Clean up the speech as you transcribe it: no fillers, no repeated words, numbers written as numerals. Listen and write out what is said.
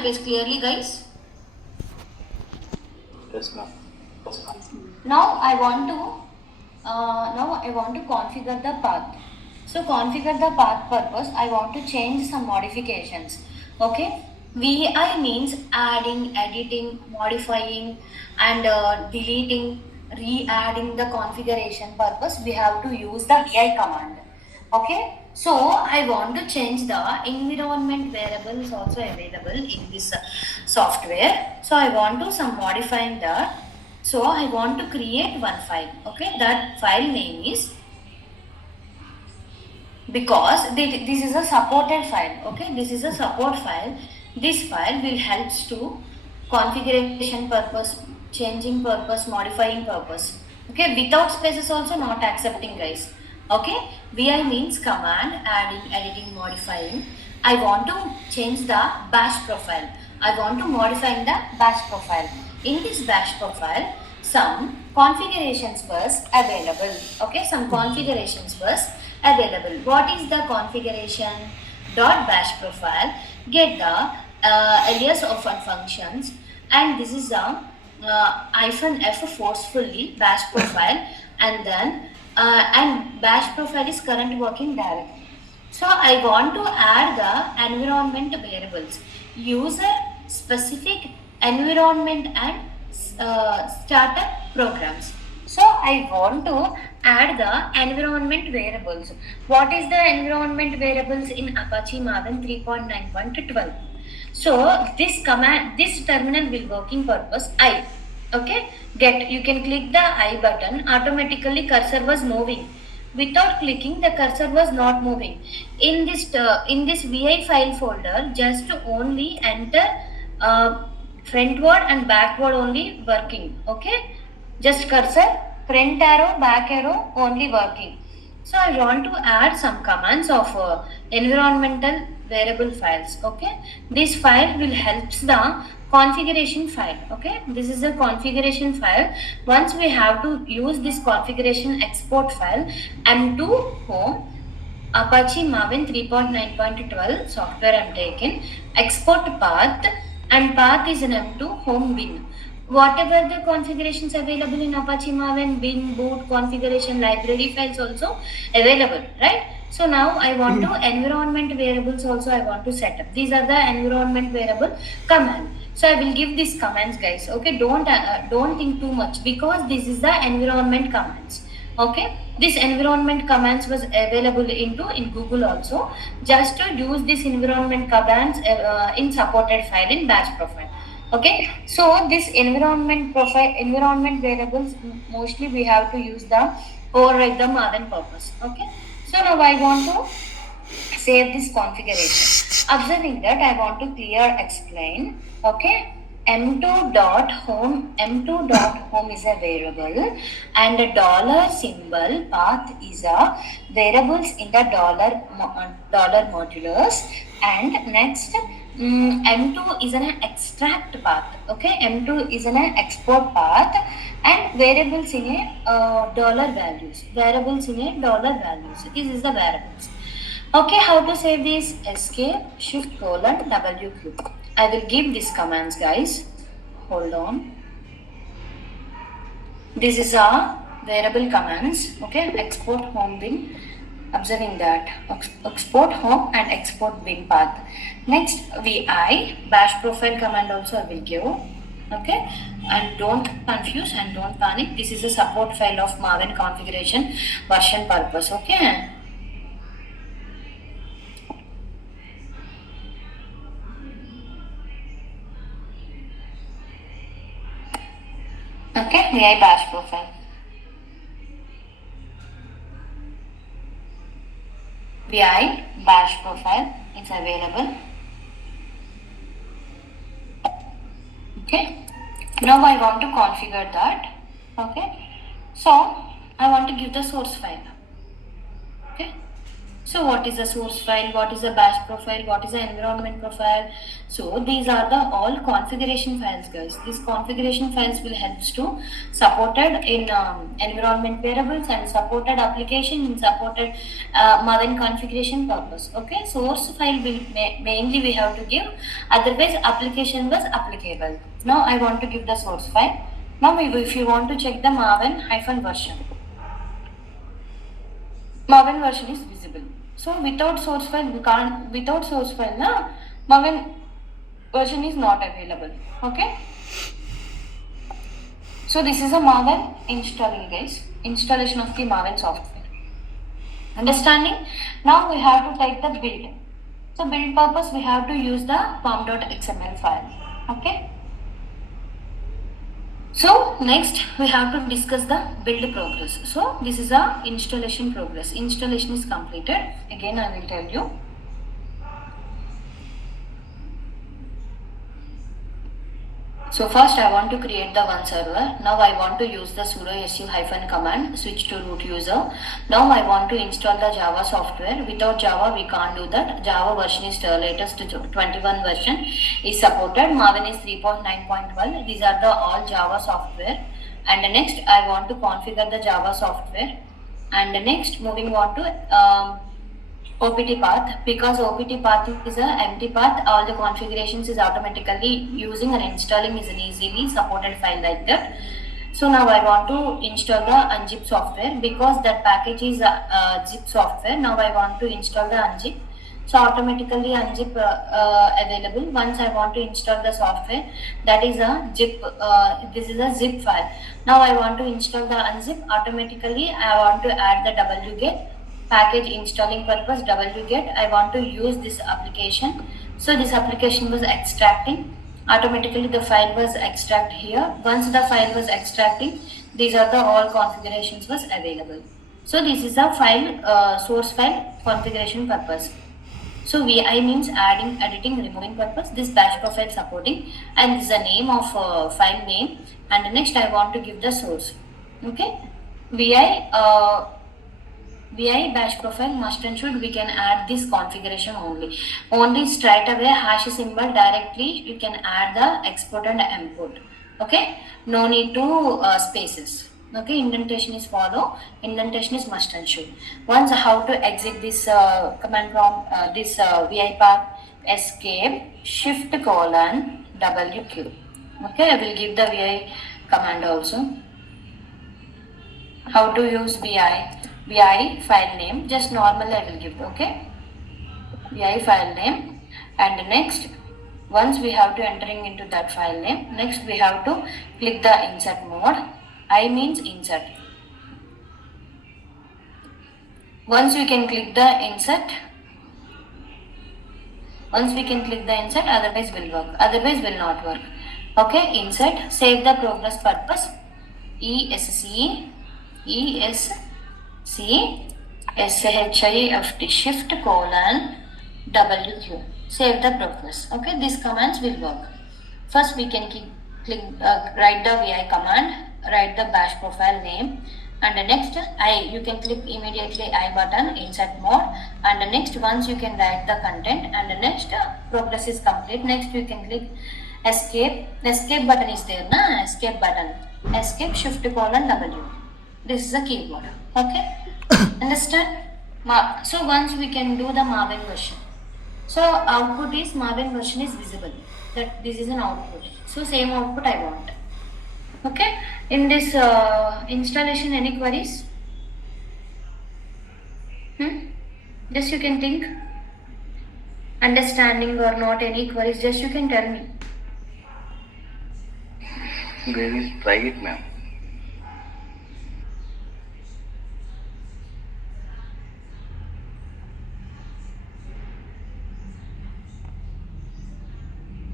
place clearly, guys? Yes, ma'am. Now I want to configure the path. So configure the path purpose, I want to change some modifications. Okay. VI means adding, editing, modifying, and deleting, re-adding the configuration purpose. We have to use the VI command. Okay. So I want to change the environment variables also available in this software. So I want to some modifying that. So I want to create one file. Okay, that file name is, because this is a supported file. Okay, this is a support file. This file will helps to configuration purpose, changing purpose, modifying purpose. Okay, without spaces also not accepting, guys. Okay, VI means command, adding, editing, modifying. I want to change the bash profile. I want to modify the bash profile. In this bash profile, some configurations was available. Okay, some configurations was available. What is the configuration? Dot bash profile, get the alias of functions, and this is a -f forcefully bash profile, and then and bash profile is current working directory. So I want to add the environment variables, user specific environment and startup programs. So I want to add the environment variables. What is the environment variables in Apache Maven 3.9.12? So this command, this terminal will working purpose I. Okay, you can click the I button. Automatically cursor was moving. Without clicking, the cursor was not moving. In this VI file folder, just only enter frontward and backward only working. Okay, just cursor, front arrow, back arrow only working. So I want to add some commands of environmental variable files. Okay, this file will helps the configuration file. Okay, this is a configuration file. Once we have to use this configuration export file, M2 home Apache Maven 3.9.12 software I'm taken, export path, and path is an M2 home bin. Whatever the configurations available in Apache Maven, bin, boot, configuration, library files also available, right? So now I want to environment variables also I want to set up. These are the environment variable command. So I will give these commands, guys. Okay, don't think too much, because this is the environment commands. Okay, this environment commands was available in Google also. Just to use this environment commands in supported file in bash profile. Okay, so this environment profile, environment variables, mostly we have to use the override the Maven purpose. Okay, so now I want to save this configuration. Observing that, I want to clear explain. Okay, m2.home is a variable, and a dollar symbol path is a variables in the dollar modulus, and next m2 is an extract path. Okay, m2 is an export path, and variables in a dollar values, this is the variables. Okay, how to save this? Escape, shift, W. I will give these commands, guys. Hold on. This is our variable commands. Okay, export home bin. Observing that export home and export bin path. Next, VI bash profile command also I will give. Okay, and don't confuse and don't panic. This is a support file of Maven configuration version purpose. Okay. Okay, VI bash profile. VI bash profile is available. Okay, now I want to configure that. Okay, so I want to give the source file. Okay, So what is a source file, what is a bash profile, what is the environment profile? So these are the all configuration files, guys. These configuration files will help to supported in environment variables and supported application and supported Maven configuration purpose. Okay, source file will mainly we have to give, otherwise application was applicable. Now I want to give the source file. Now if you want to check the Maven version, Maven version is visible. So without source file, we can't, without source file, na, Maven version is not available. Okay. So this is a Maven installing, guys. Installation of the Maven software. Understanding? Now we have to take the build. So build purpose, we have to use the pom.xml file. Okay. So next we have to discuss the build progress. So this is a installation progress. Installation is completed. Again I will tell you. So first I want to create the one server. Now I want to use the sudo su - command, switch to root user. Now I want to install the Java software. Without Java we can't do that. Java version is latest 21 version is supported. Maven is 3.9.12. These are the all Java software. And next I want to configure the Java software. And next moving on to OPT path, because OPT path is a empty path, all the configurations is automatically using and installing is an easily supported file like that. So now I want to install the unzip software, because that package is zip software. Now I want to install the unzip. So automatically unzip available. Once I want to install the software, that is a zip, this is a zip file. Now I want to install the unzip, automatically I want to add the wget package installing purpose wget. I want to use this application. So this application was extracting. Automatically the file was extract here. Once the file was extracting, these are the all configurations was available. So this is a file source file configuration purpose. So VI means adding, editing, removing purpose. This bash profile supporting, and this is the name of file name. And next I want to give the source. Okay, VI bash profile must and should we can add this configuration only straight away hash symbol directly you can add the export and import. Okay, no need to spaces. Okay, indentation is follow, indentation is must and should. Once how to exit this command prompt, this VI path, escape shift colon WQ. Okay, I will give the VI command also. How to use VI file name, just normal I will give. Okay, VI file name. And next, once we have to entering into that file name, next we have to click the insert mode. I means insert. Once we can click the insert, otherwise will work, otherwise will not work. Okay, insert, save the progress purpose, ESC SHIFT shift colon WQ, save the progress. Okay, these commands will work. First we can click write the VI command, write the bash profile name, and next you can click immediately I button insert mode, and next once you can write the content, and next progress is complete. Next you can click escape button is there na, escape button, escape shift colon W. This is a keyboard. Okay, understand? So once we can do the Maven version. So output is Maven version is visible. That this is an output. So same output I want. Okay. In this installation, any queries? Just you can think. Understanding or not, any queries? Just you can tell me. Where is try it, ma'am?